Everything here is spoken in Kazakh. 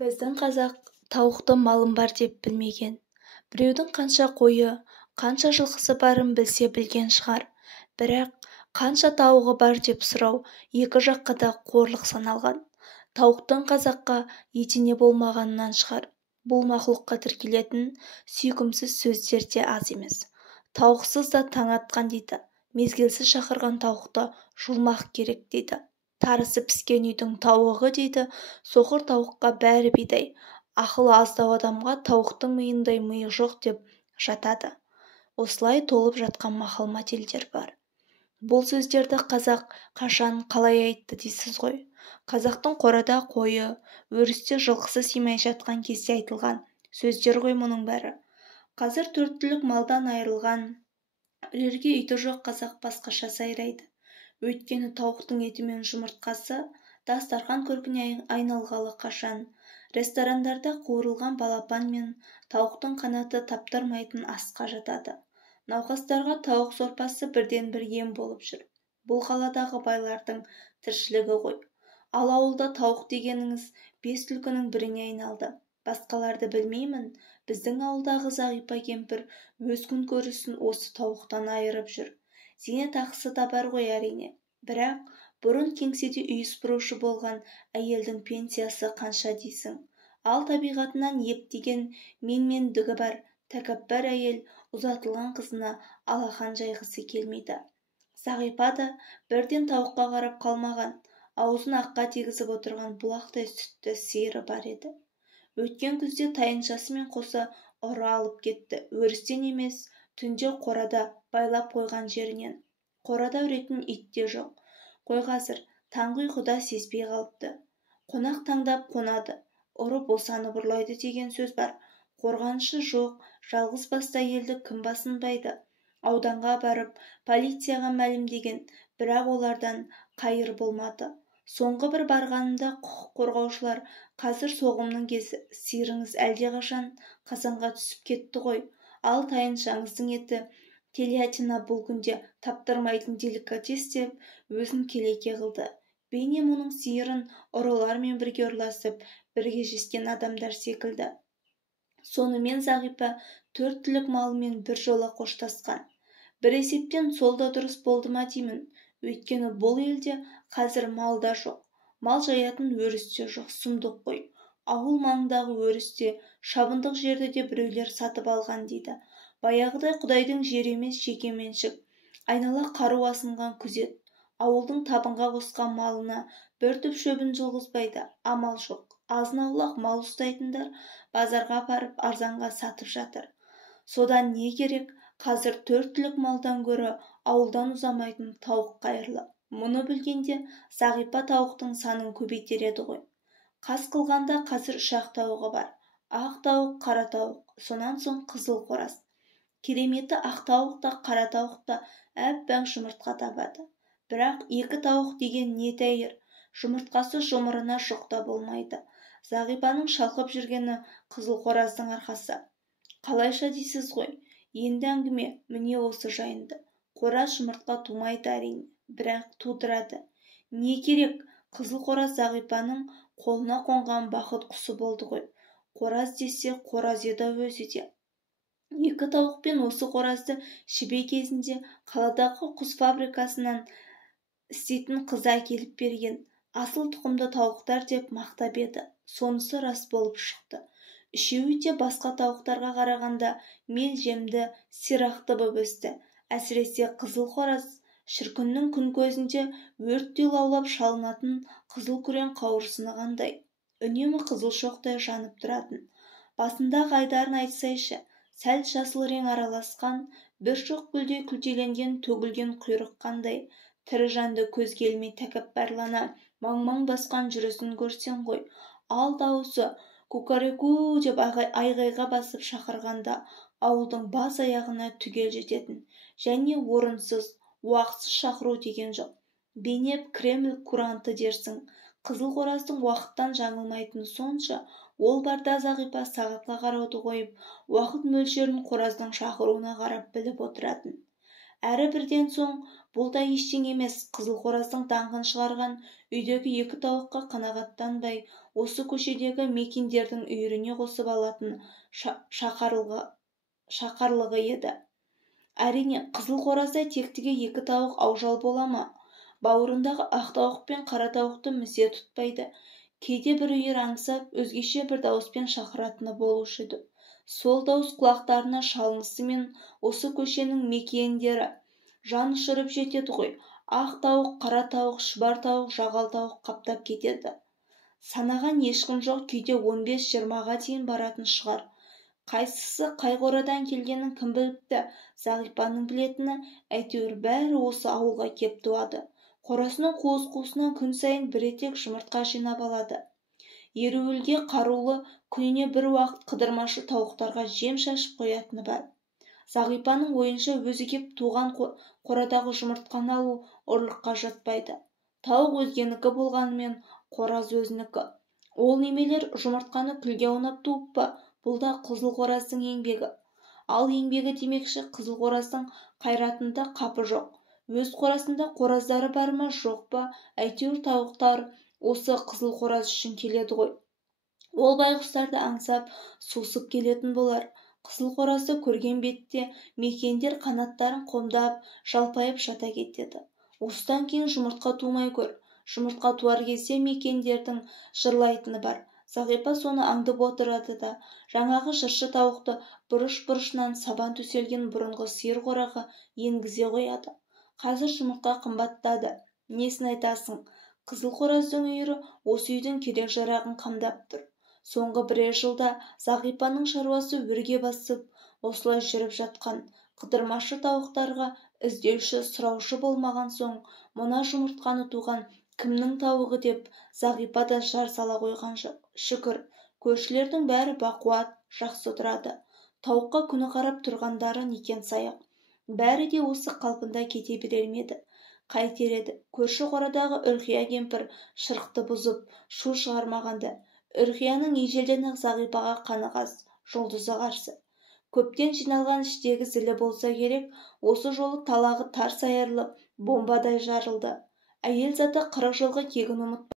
Біздің қазақ тауықты малым бар деп білмеген. Біреудің қанша қойы, қанша жылқысы барын білсе білген шығар. Бірақ қанша тауығы бар деп сұрау екі жаққа да қорлық саналған. Тауықтың қазаққа етене болмағанынан шығар. Бұл мақұлыққа тіркелетін сүйкімсіз сөздер де аз емес. Тауықсыз да таң атқан дейді. Мезгілсіз шақырған тауықты жулмақ керек дейді. Тарысы піскен үйдің тауығы дейді. Соқыр тауыққа бәрі бидай. Ақылы аздау адамға тауықтың миындай миы жоқ деп жатады. Осылай толып жатқан мақал-мәтелдер бар. Бұл сөздерді қазақ қашан қалай айтты дейсіз ғой. Қазақтың қорада қойы, өрісте жылқысы симай жатқан кезде айтылған сөздер ғой мұның бәрі. Қазір 4 түлік малдан айырылған, үрерге үйді жоқ қазақ басқаша сайрайды. Өйткені тауықтың еті мен жұмыртқасы дастархан көркіне айналғалы қашан. Ресторандарда қуырылған балапан мен тауықтың қанаты таптырмайтын асқа жатады. Науқастарға тауық сорпасы бірден бір ем болып жүр. Бұл қаладағы байлардың тіршілігі ғой. Ал ауылда тауық дегеніңіз 5 түлкінің біріне айналды. Басқаларды білмеймін. Біздің ауылдағы Зағипа кемпір өз күн көрісін осы тауықтан айырып жүр. Зейнетақысы да бар ғой әрине. Бірақ бұрын кеңседе үй сыпырушы болған әйелдің пенсиясы қанша дейсің? Ал табиғатынан ептеген менмендігі бар тәкаппар әйел ұзатылған қызына алақан жайғысы келмейді. Зағипа да бірден тауыққа қарап қалмаған, аузын аққа тигізіп отырған бұлақтай сүтті сиыры бар еді. Өткен күзде тайыншасымен қоса ұры алып кетті. Өрістен емес, түнде қорада байлап қойған жерінен. Қорада үретін ит те жоқ. Қойғазыр таңғы ұйқыда сезбей қалыпты. Қонақ таңдап қонады. Ұры босанып ұрлайды деген сөз бар. Қорғанышы жоқ, жалғыз басты әйелді кім басынбайды? Ауданға барып, полицияға мәлімдеген, бірақ олардан қайыр болмады. Соңғы бір барғанында құқық қорғаушылар қазір соғымның кезі, сиырыңыз әлдеқашан қазанға түсіп кетті ғой. Ал тайыншаңыздың еті телятина бұл күнде таптырмайтын деликатес деп өзін келеке қылды. Бейне мұның сиырын ұрылармен бірге ұрласып, бірге жескен адамдар секілді. Сонымен Зағипа 4 түлік малымен бір жола қоштасқан. Бір есептен сол да дұрыс болды ма деймін. Өйткені бұл елде қазір мал да жоқ. Мал жаятын өрісте жоқ, сұмдық қой. Ауыл маңындағы өрісте, шабындық жерді де біреулер сатып алған дейді. Баяғыдай құдайдың жері емес жеке меншік. Айнала қару асынған күзет. Ауылдың табынға қосқан малына бір түп шөбін жылғызбайды. Амал жоқ. Азын-аулақ мал ұстайтындар базарға барып арзанға сатып жатыр. Содан не керек? Қазір 4 түлік малдан гөрі ауылдан ұзамайтын тауық қайырлы. Мұны білгенде Зағипа тауықтың санын көбейтер еді ғой. Қас қылғанда қазір 3 тауығы бар. Ақ тауық, қара тауық, сонан соң қызыл қораз. Кереметі ақ тауық та, қара тауық та әппақ жұмыртқа табады. Бірақ 2 тауық деген не тәйір? Жұмыртқасы жұмырына жұқта болмайды. Зағипаның шалқып жүргені қызыл қораздың арқасы. Қалайша дейсіз ғой? Енді әңгіме міне осы жайында. Қораз жұмыртқа тумайды әрине, бірақ тудырады. Не керек? Қызыл қораз Зағипаның қолына қонған бақыт құсы болды ғой. Қораз десе қораз еді өзі де. 2 тауықпен осы қоразды шібе кезінде қаладағы құс фабрикасынан істейтін қызы әкеліп берген. Асыл тұқымды тауықтар деп мақтап еді. Сонысы рас болып шықты. Үшеуі де басқа тауықтарға қарағанда мел жемді, сирақты боп өсті. Әсіресе қызыл қораз шіркіннің күн көзінде өрттей лаулап шалынатын қызыл күрең қауырсыны қандай. Үнемі қызыл шоқтай жанып тұратын. Басындағы айдарын айтсайшы, сәл жасыл рең араласқан, бір шоқ гүлдей күлтеленген төгілген құйрық қандай. Тірі жанды көзге ілмей тәкаппарлана маң-маң басқан жүрісін көрсең ғой. Ал дауысы кукареку деп айғайға басып шақырғанда ауылдың бас аяғына түгел жететін. Және орынсыз, уақытсыз шақыру деген жоқ. Бейнеп Кремль куранты дерсің. Қызыл қораздың уақыттан жаңылмайтыны сонша, ол барда Зағипа сағатқа қарауды қойып, уақыт мөлшерін қораздың шақыруына қарап біліп отыратын. әрі бірден соң бұл да ештеңе емес, қызыл қораздың даңқын шығарған үйдегі 2 тауыққа қанағаттанбай осы көшедегі мекендердің үйіріне қосып алатын шақарлығы еді. Әрине, қызыл қораздай тектіге 2 тауық аужал бола ма? Бауырындағы ақ тауық пен қара тауықты місе тұтпайды. Кейде бір үйір аңсап, өзгеше бір дауыспен шақыратыны болушы еді. Сол дауыс құлақтарына шалынысымен осы көшенің мекиендері жан ұшырып жетеді ғой. Ақ тауық, қара тауық, шұбар тауық, жағал тауық қаптап кетеді. Санаған ешкім жоқ, кейде 15-20-ға дейін баратын шығар. Қайсысы қай қорадан келгенін кім біліпті? Зағипаның білетіні, әйтеуір бәрі осы ауылға кеп туады. Қорасының қуыс-қуысынан күн сайын бір етек жұмыртқа жинап алады. Ереуілге қарулы күніне бір уақыт қыдырмашы тауықтарға жем шашып қоятыны бар. Зағипаның ойынша өзі кеп туған қорадағы жұмыртқаны алу ұрлыққа жатпайды. Тауық өзгенікі болғанымен қораз өзінікі. Ол немелер жұмыртқаны күлге аунап туып па? Бұл да қызыл қораздың еңбегі. Ал еңбегі демекші, қызыл қораздың қайратында қапы жоқ. Өз қорасында қораздары бар ма, жоқ па? Әйтеуір тауықтар осы қызыл қораз үшін келеді ғой. Ол байғұстарды аңсап, сусып келетін болар. Қызыл қоразды көрген бетте мекендер қанаттарын қомдап, жалпайып жата кетеді. Осыдан кейін жұмыртқа тумай көр. Жұмыртқа туар кезде мекендердің жырлайтыны бар. Зағипа соны аңдып отырады да, жаңағы жыршы тауықты бұрыш-бұрышынан сабан төселген бұрынғы сиыр қораға енгізе қояды. Қазір жұмыртқа қымбаттады. Несін айтасың? Қызыл қораздың үйірі осы үйдің керек-жарағын қамдап тұр. Соңғы бірер жылда Зағипаның шаруасы өрге басып, осылай жүріп жатқан. Қыдырмашы тауықтарға іздеуші, сұраушы болмаған соң, мына жұмыртқаны туған кімнің тауығы деп Зағипа да жар сала қойған шүкір. Көршілердің бәрі бақуат, жақсы тұрады. Тауыққа күні қарап тұрғандары некен саяқ. Бәрі де осы қалпында кете бермеді. Қайтер еді, көрші қорадағы Үрқия кемпір шырықты бұзып, шу шығармағанды. Үрқияның ежелден-ақ Зағипаға қаны қас, жұлдызы қарсы. Көптен жиналған іштегі зілі болса керек, осы жолы талағы тарс айырылып, бомбадай жарылды. Әйел заты 40 жылғы кегін ұмытпайды.